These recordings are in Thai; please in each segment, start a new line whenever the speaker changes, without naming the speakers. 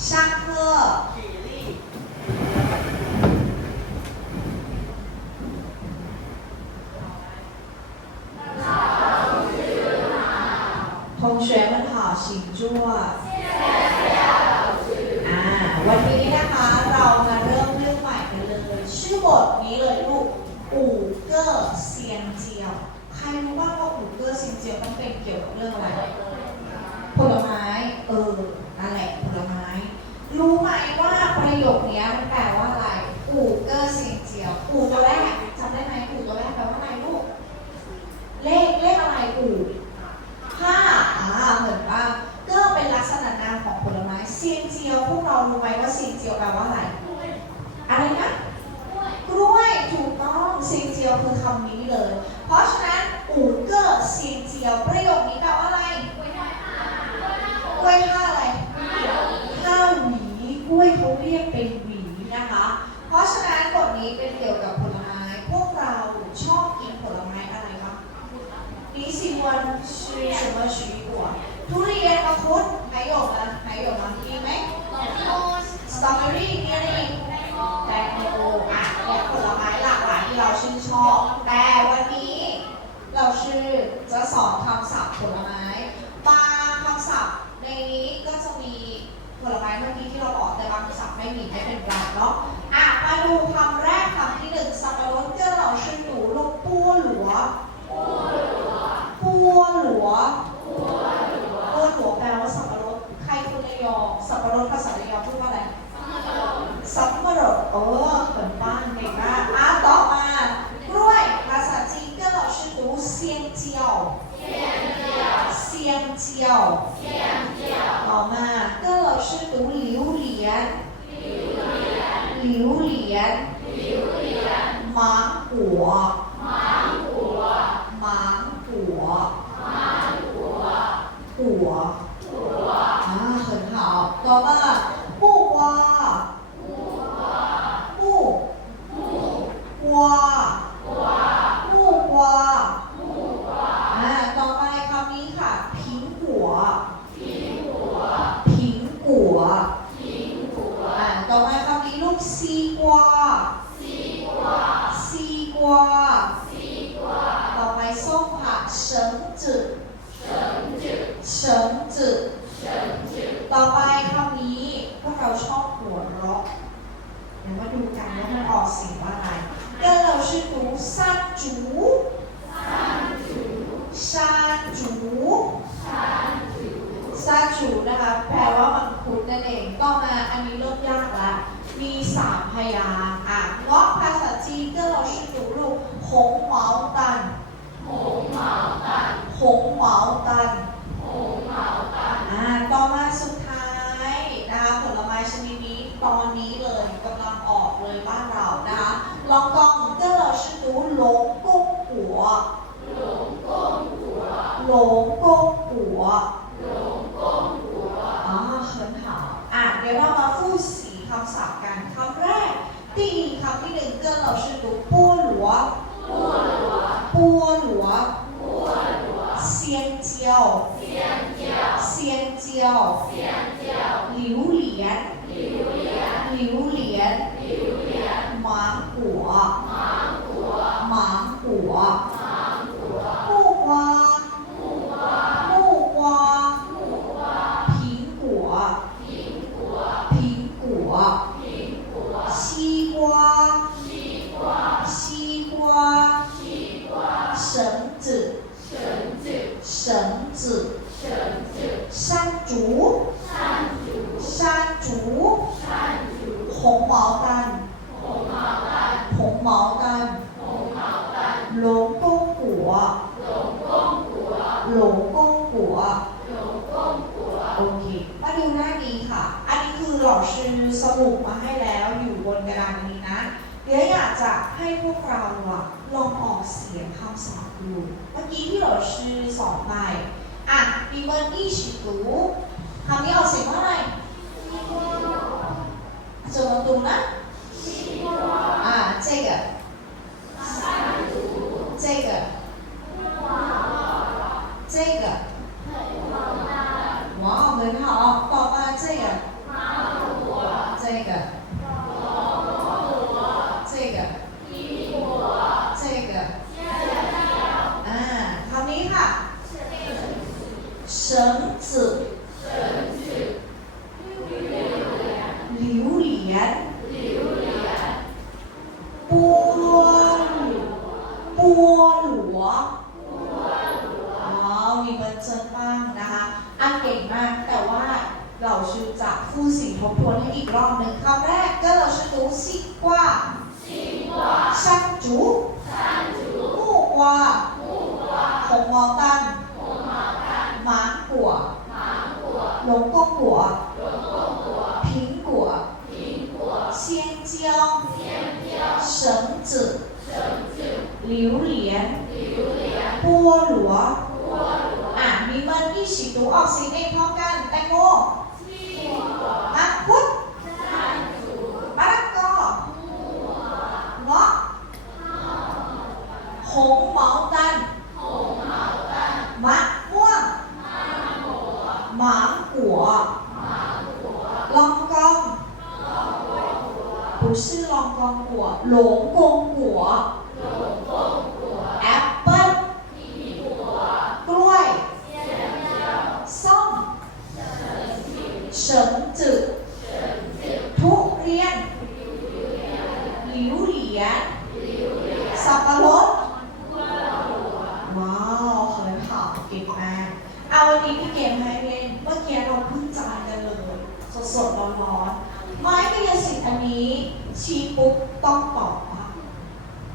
上课
体力，
同学们好请坐อ่าวันนี้นะคะเรามาเริ่มเรื่องใหม่กันเลย ชื่อบทนี้เลยลูกอู่เก้อเซียงเจียว ใครรู้บ้างว่าอู่เก้อเซียงเจียวต้องเป็นเกี่ยวกับ รู้ไหมว่าประโยคเนี้ยมันแปลว่าอะไร อู่เกอร์เซียงเจียวอู่ตัวแรกจำได้ไหมอู่ตัวแรกแปลว่าอะไรลูก เลขเลขอะไรอู่ห้าอ่าเหมือนว่าเกอร์เป็นลักษณะนามของผลไม้เซียงเจียวพวกเรารู้ไหมว่าเซียงเจียวแปลว่าอะไร อะไรนะกล้วยถูกต้องเซียงเจียวคือคำนี้เลย เพราะฉะนั้นอู่เกอร์เซียงเจียวประโยค elas 榴莲，芒果， เสียงว่าอะไร跟老师读山竹ซานจูซานจูนะคะ แปลว่ามังคุดนั่นเอง ต่อมาอันนี้เริ่มยากละ มีสามพยางค์อ่ะเงาะภาษาจีนก็เราชื่อดูลูกหงเหมาตัน หงเหมาตัน หงเหมา 蕉香蕉榴莲榴莲芒山竹，山竹，红毛丹，红毛丹，龙宫果。หลงก้งกัวโอเค มาดูหน้านี้ค่ะ อันนี้คือหล่อชื่อสรุปมาให้แล้วอยู่บนกระดานนี้นะ เดี๋ยวอยากจะให้พวกเราอะลองออกเสียงคำศัพท์ดู อะมีเสิ่งทบทวนให้อีกรอบหนึ่งคำแรกก็เราชิ้นูซิกว่าชั้นจูมู่กว่าหงมอตันหมางกัวหลงกงกัวพิงกัวเซีงเจียวเฉิงจื่อลิวเหลียนปัวหลัวอ่านมีมันที่ฉีกดูออกเสียงเองพร้อมกั หงเหมาตันมะม่วงหมางกัวลองกอง不是ลองกองกัวหลงกงกัวแอปเปิ้ลกล้วยส้มเฉินจืดทุเรียนหลิวเหลียนสับปะรดว้าวเขินข่าวเก่งมากเอาวันนี้พี่เกมให้เล่นเมื่อกี้เราเพิ่งจานกันเลย สดๆร้อนๆไม้กายสิทธิ์อันนี้ ชี้ปุ๊บต้องตอบปั๊บ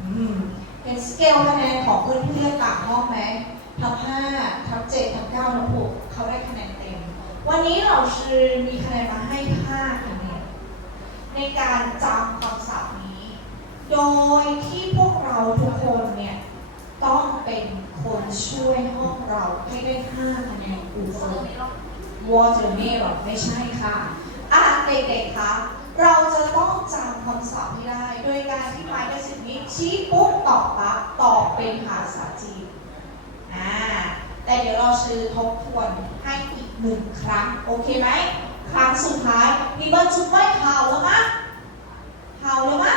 อืมเป็นสเกลคะแนนของเพื่อนๆต่างห้องไหมทับห้าทับเจ็ดทับเก้าทับหกเขาได้คะแนนเต็ม วันนี้เราชื่อมีคะแนนมาให้ห้าคะแนนในการจำคำศัพท์นี้ โดยที่พวกเราทุกคนเนี่ยต้องเป็นคนช่วยห้องเราให้ได้ห้าคะแนนอูเฟิร์วอเตอร์เมลไม่ใช่ค่ะ อะเด็กๆคะ เราจะต้องจำคำศัพท์ให้ได้ โดยการที่ไม้กระสิบนี้ชี้ปุ๊บตอบปั๊บตอบเป็นภาษาจีนอ่าแต่เดี๋ยวเราซื้อทบทวนให้อีกหนึ่งครั้ง โอเคไหมครั้งสุดท้ายมีเบอร์จุดไว้เข่าแล้วมะเข่าแล้วมะ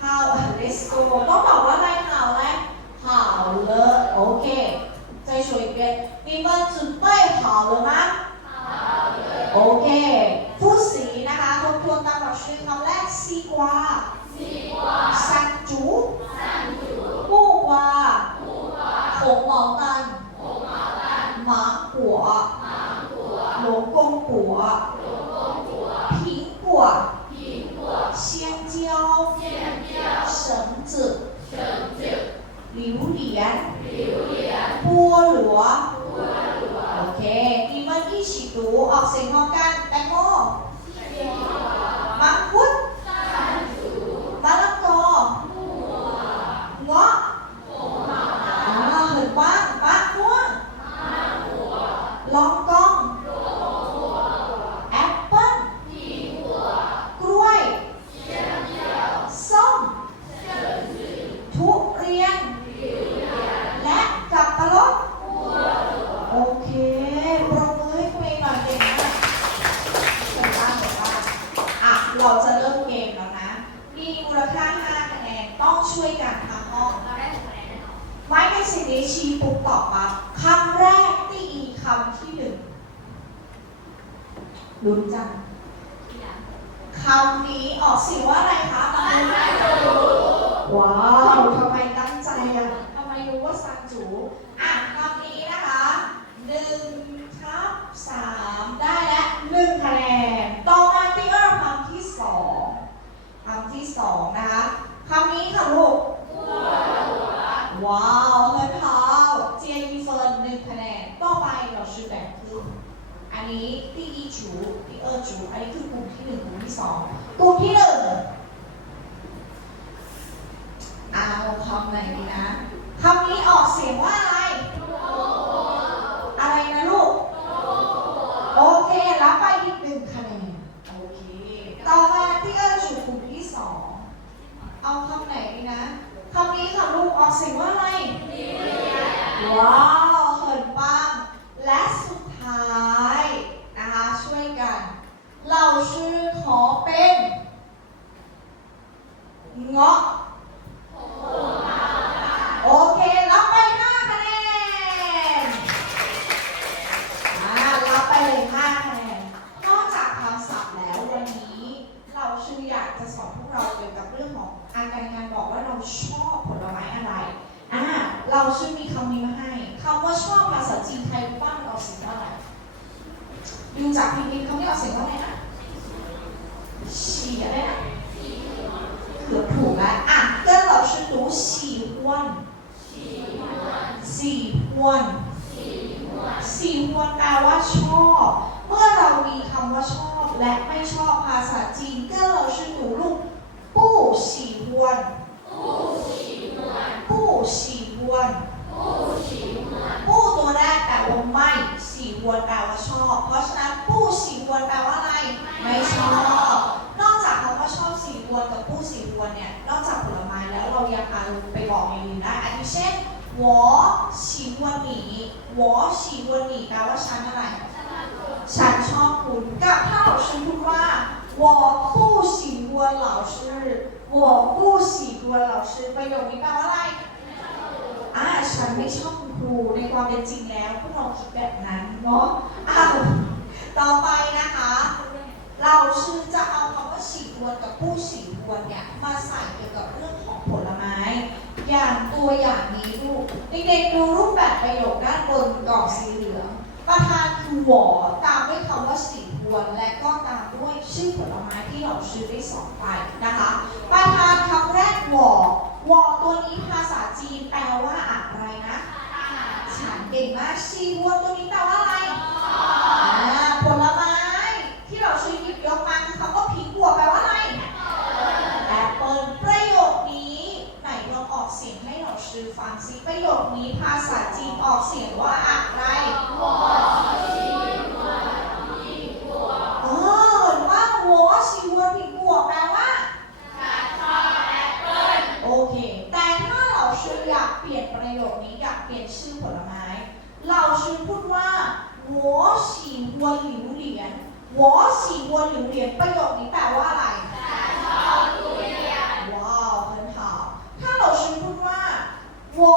เข่าเลสโกต้องตอกว่าไะไเข่าอะไเข่าเลยโอเคใจช่วยเปียมีเบอร์จุดไว้เข่าแล้วมะเข่าเลยโอเค ตามหลักชื่อคำแรกซีกวาซันจูมูกวาหงเหมาตัน ที่หนึ่งลุ้นจังคำนี้ออกเสียงว่าอะไรคะตอนนี้ว้าวทำไมตั้งใจอะทำไมรู้ว่าซันจูอะคำนี้นะคะหนึ่งทับสามได้และหนึ่งคะแนนต่อมาติ๊กเกอคำที่สองคำที่สองนะคะคำนี้ค่ะลูก ว้าวเฮิร์นเท้าเจียยีเฟิร์นหนึ่งคะแนน ต่อไปเราชื่อแบ่งครึ่งอั นนี้ที่อีจูที่เออจูอันนี้คือกลุ่มที่หนึ่งกลุ่มที่สองกลุ่มที่หนึ่งเอาคำไหนดีนะคำนี้ออกเสียงว่าอะไร อะไรนะลูก โอเครับไปอีกหนึ่งคะแนนโอเค ต่อมาที่เออจูกลุ่มที่สองเอาคำไหนดีนะคำนี้ค่ะลูกออกเสียงว่าอะไรว้าวเหินปัง และสุดท้ายนะคะ ช่วยกัน เราชื่อขอเป็นเงาะโอเครับไป 5 คะแนนอ่ารับไปเลย 5 คะแนน นอกจากคำศัพท์แล้ววันนี้ เราชื่ออยากจะสอนพวกเราเกี่ยวกับเรื่องของอาการงานบอกว่าเราชอบผลไม้อะไร อ่า เราชื่อมีคำนี้มาให้คำว่าชอบภาษาจีนไทยบ้านเราเสียงว่าอะไรดูจากพิมพ์เขาไม่ออกเสียงว่าอะไรนะ วรสี่หวนแปลว่าชอบ เมื่อเรามีคำว่าชอบและไม่ชอบภาษาจีนก็เราชื่อหนูลูกปู้สี่หวนปู้สี่หวนปู้ตัวแรกแต่ว่าไม่สี่หวนแปลว่าชอบ เพราะฉะนั้นปู้สี่หวนแปลว่าอะไร ไม่ชอบ นอกจากคำว่าชอบสี่หวนกับปู้สี่หวนเนี่ย นอกจากผลไม้แล้วเรายังพาลงไปบอกอย่างอื่นได้อาทิเช่น 我喜欢你我喜欢你แปลว่าฉันอะไร ฉันชอบคุณกับถ้าเราชื่อพูดว่า我不喜欢老师我不喜欢老师ประโยคนี้แปลว่าอะไร อ่าฉันไม่ชอบคุณครูในความเป็นจริงแล้วพวกเราคิดแบบนั้นเนาะอ้าวต่อไปนะคะ เราชื่อจะเอาคำว่าฉีกวนกับผู้ฉีกวนเนี่ยมาใส่เกี่ยวกับเรื่องของผลไม้ อย่างตัวอย่างนี้ลูก ี้ เด็กๆดูรูปแบบประโยคด้านบนกล่องสีเหลือง ประธานคือหวอตามด้วยคำว่าสีพวน และก็ตามด้วยชื่อผลไม้ที่เราชื่อได้สองไปนะคะ ประธานคำแรกหวอหวอตัวนี้ภาษาจีนแปลว่าอะไรนะ ฉันเก่งมากชีวัวตัวนี้แปลว่าอะไรอ่าผลไม้ ที่เราชื่อหยิบยกมาคือคำว่าผิงบัวแปลว่าอะไรแอปเปิลประโยคนี้ไหนลองออกเสียง ให้หนูชื่อฟังซิประโยคนี้ภาษาจีนออกเสียงว่าอะไรหัวชีวนผิงหัวเออเห็นว่าหัวชีวันผิงหัวแปลว่าชอบแอปเปิ้ลโอเค แต่ถ้าเราชื่ออยากเปลี่ยนประโยคนี้อยากเปลี่ยนชื่อผลไม้ เราชื่อพูดว่าหัวชีวันหลิวเหรียญหัวชีวันหลิวเหรียญประโยคนี้แปลว่าอะไรชอบทุเรียนว้าว很好ถ้าเราชื่อ พู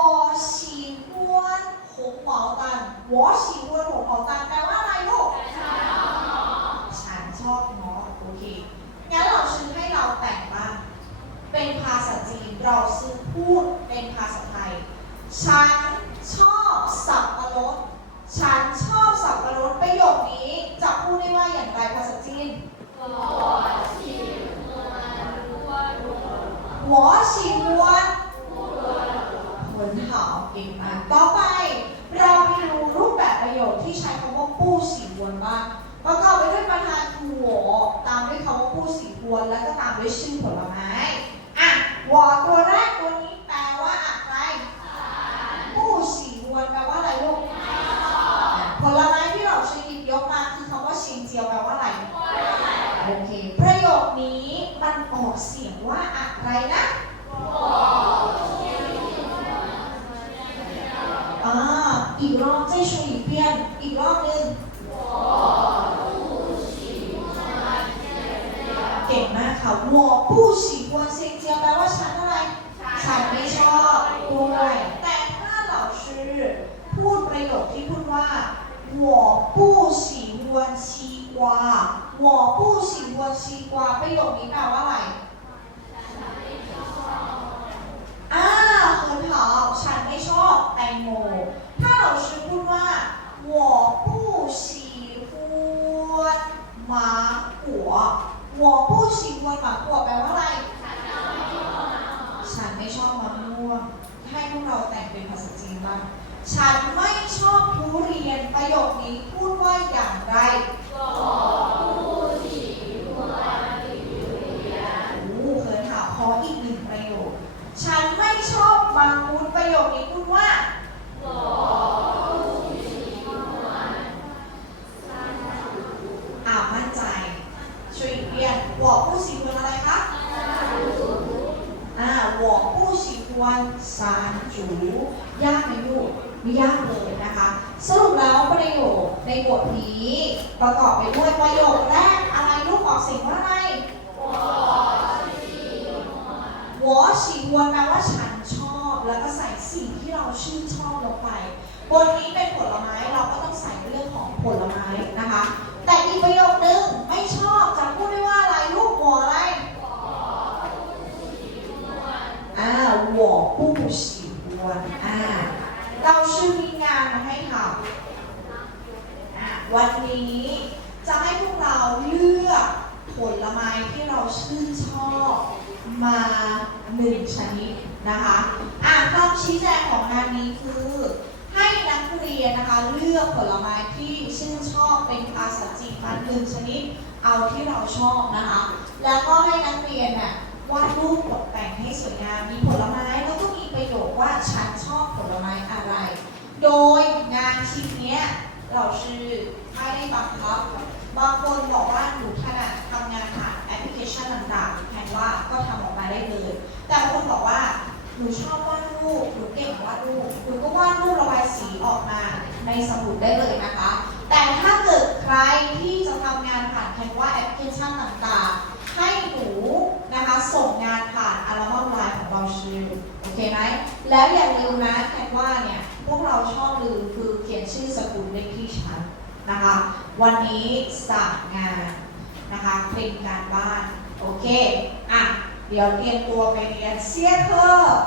วนแล้วก็ตามด้วยชื่อผลไม้ อะหัวตัวแรกตัวนี้แปลว่าอะไรปู้ฉีหวนแปลว่าอะไรลูกผลไม้ที่เราใช้หยิบยกมาคือคำว่าชิงเจียวแปลว่าอะไร โอเค ประโยคนี้มันออกเสียงว่าอะไรนะอ่าอีกรอบใจช่วยอีกเพียนอีกรอบนึง 我不喜欢新疆แปลว่าฉันอะไร ฉันไม่ชอบด้วย แต่ถ้าเราชื่อพูดประโยคที่พูดว่า我不喜欢西瓜我不喜欢西瓜ประโยคนี้แปลว่าอะไร อ่า很好ฉันไม่ชอบแตงโม ถ้าเราชื่อพูดว่า我不喜欢芒果 หัวผู้ชิงวนหมากหัวแปลว่าอะไร ฉันไม่ชอบมะม่วง ให้พวกเราแต่งเป็นภาษาจีนบ้างฉันไม่ชอบทุเรียนประโยคนี้พูดว่าอย่างไรขออีกหนึ่งประโยค ฉันไม่ชอบมังคุดประโยคนี้พูดว่า ซานจูยากไหมลูกไม่ยากเลยนะคะ สรุปแล้วประโยคในบทนี้ประกอบไปด้วยประโยคแรกอะไรลูกออกเสียงว่าอะไรหัวอชิวแปลว่าฉันชอบ แล้วก็ใส่สิ่งที่เราชื่นชอบลงไปบนนี้เป็นผลไม้เราก็ต้องใส่เรื่องของผลไม้นะคะ แต่อีกประโยคนึงไม่ชอบจะพูดได้ว่า 喜欢อ่าเราชื่มีงานมาให้ทำวันนี้จะให้พวกเราเลือกผลไม้ที่เราชื่นชอบมาหนึ่งชนิดนะคะอะต้อชี้แจงของงานนี้คือ ให้นักเรียนนะคะเลือกผลไม้ที่ชื่นชอบเป็นภาษาจีนมาหนึ่งชนิดเอาที่เราชอบนะคะ แล้วก็ให้นักเรียนน่ะวาดรูปตกแต่งให้สวยงามมีผลไม้แล้ ประโยคว่าฉันชอบผลไม้อะไร โดยงานชิ้นนี้เราชื่อไม่ได้บังคับบางคนบอกว่าหนูถนัดทำงานผ่านแอปพลิเคชันต่างๆแทนว่าก็ทำออกมาได้เลย แต่บางคนบอกว่าหนูชอบวาดรูปหนูเก่งวาดรูปหนูก็วาดรูประบายสีออกมาในสมุดได้เลยนะคะ แต่ถ้าเกิดใครที่จะทำงานผ่านแคนวาแอปพลิเคชันต่างๆ ให้หนูนะคะส่งงานผ่านอัลบั้มไลน์ ชื่อโอเคไหมแล้วอย่าลืมนะแคนว่าเนี่ยพวกเราชอบลืมคือเขียนชื่อสกุลเลขที่ชั้นนะคะ วันนี้สามงานนะคะเป็นการบ้าน โอเค อะ เดี๋ยวเตรียมตัวไปเรียนเซียเธอร์